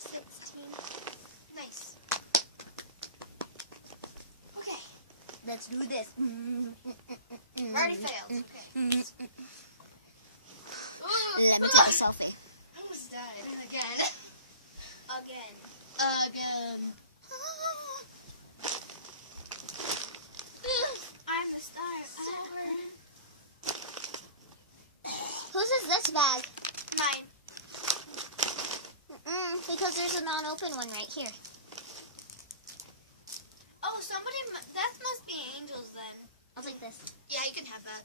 16. Nice. Okay. Let's do this. Already failed. Okay. Let me take a selfie. I almost died. Again. Again. I'm the star. Whose is this bag? Mine. Because there's a non-open one right here. Oh, somebody. That must be Angel's then. I'll take this. Yeah, you can have that.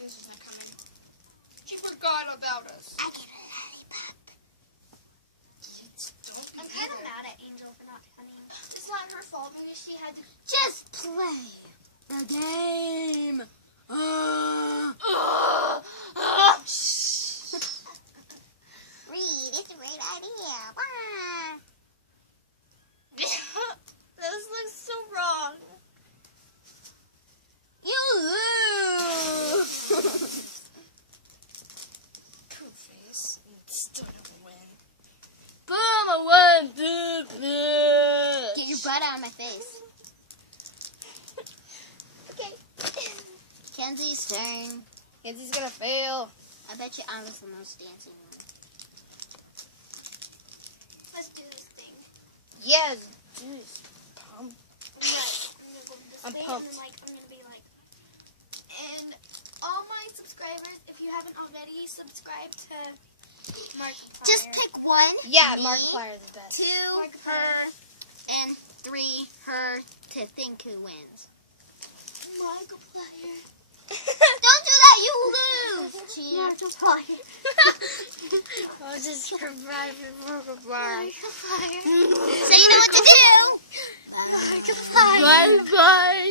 Angel's not coming. She forgot about us. I get a lollipop. I'm kind of mad at Angel for not coming. It's not her fault. Maybe she had to. Just play the game. Read, it's a great idea. This looks so wrong. You lose. Two-Face. Still don't win. Boom, I won. Get your butt out of my face. Okay. Kenzie's turn. Kenzie's gonna fail. I bet you I was the most dancing one. Let's do this thing. Yes, dude. Pumped. I'm I'm pumped. And, I'm gonna be like, and all my subscribers, if you haven't already, subscribe to Markiplier. Just pick one. Yeah, Me, Markiplier is the best. 2, Markiplier. her, and 3, her to think who wins. Markiplier. Don't do that, you lose. Cheater. Markiplier. I'll just subscribe to Markiplier. Markiplier. So you know what to do. Markiplier. Bye bye.